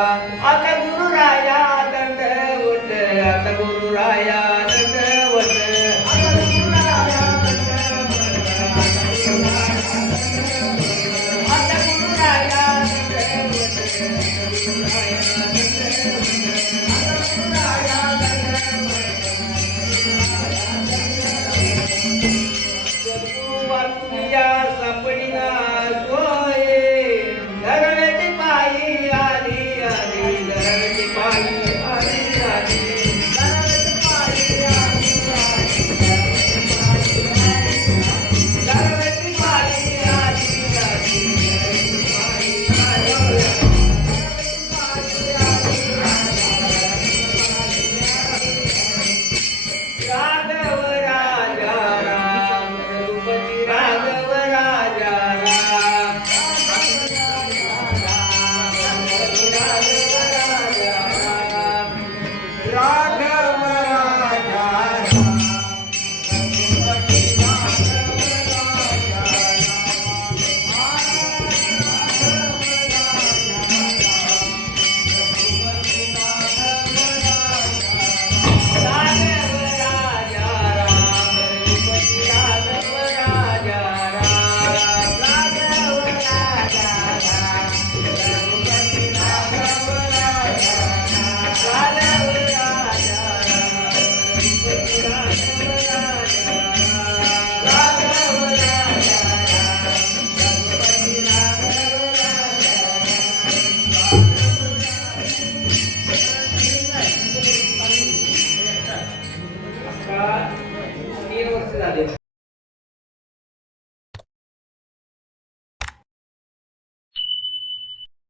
आता गुरुराया दंडवत आता गुरुराया दंडवत आता गुरुराया सापडिना सोय धरणाची पायी आली आली धरणाची पायी आली आली धरणाची पायी आली धरणाची पायी आली राघव राजा राम रघुपती राघव राजा राम राघव राजा राम तीन वर्ष झाले.